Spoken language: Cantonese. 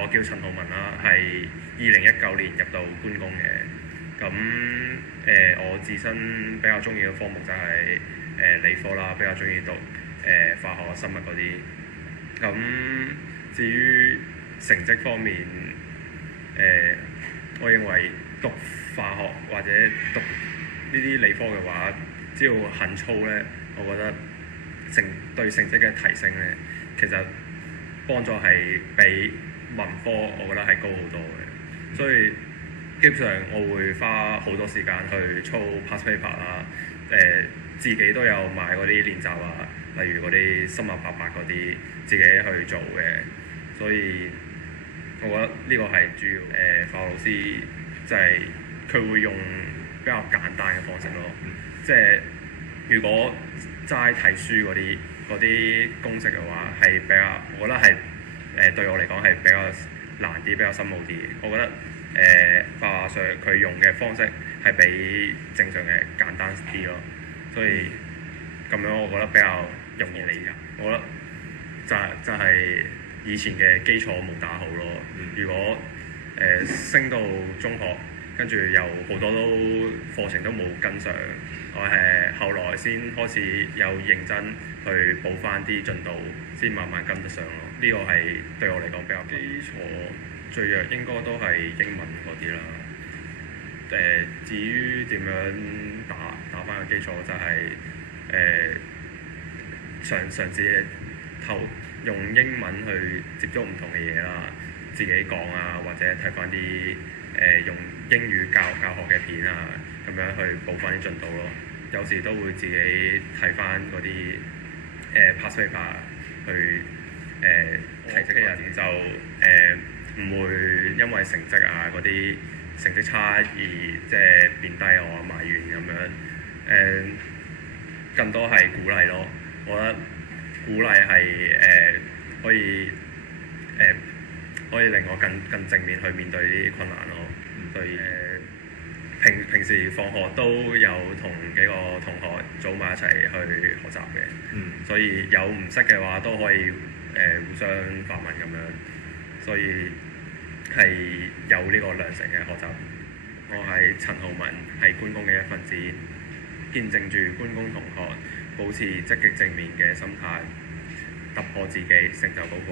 我叫陳浩文啦，係2019年入到觀工嘅。咁我自身比較中意嘅科目就係理科啦，比較中意讀化學、生物嗰啲。咁至於成績方面，我認為讀化學或者讀呢啲理科嘅話，只要肯操咧，我覺得對成績嘅提升咧，其實幫助係比文科我覺得係高好多嘅。所以基本上我會花好多時間去操 past paper 啦，自己都有買嗰啲練習啊，例如嗰啲生物88嗰啲自己去做嘅。所以我覺得呢個係主要化學老師就係佢會用比較簡單嘅方式咯，即係如果齋睇書嗰啲公式嘅話，係比較我覺得係對我嚟講係比較難啲，比較深奧啲。我覺得化學上佢用嘅方式係比正常嘅簡單啲咯，所以咁樣我覺得比較容易理解。我覺得就係以前嘅基礎冇打好咯。如果升到中學，跟住有好多課程都冇跟上，我係後來先開始有認真去補翻啲進度，先慢慢跟得上咯。呢個係對我嚟講比較基礎最弱，應該都係英文嗰啲啦。至於點樣打翻個基礎，就係嘗試用英文去接觸唔同嘅嘢啦，自己講啊，或者睇翻啲用英語教學嘅片啊，咁樣去補翻啲進度咯。有時都會自己睇翻嗰啲past paper 去提升嘅人就唔會因為成績啊嗰啲成績差而即係貶低我埋怨咁樣。更多係鼓勵咯。我覺得鼓勵係可以令我更正面去面對啲困難咯。所以平時放學都有同幾個同學組埋一齊去學習嘅。所以有唔識嘅話都可以互相發問咁樣。所以係有呢個良性嘅學習。我係陳浩文，係觀工嘅一份子，見證住觀工同學保持積極正面嘅心態，突破自己，成就高峰。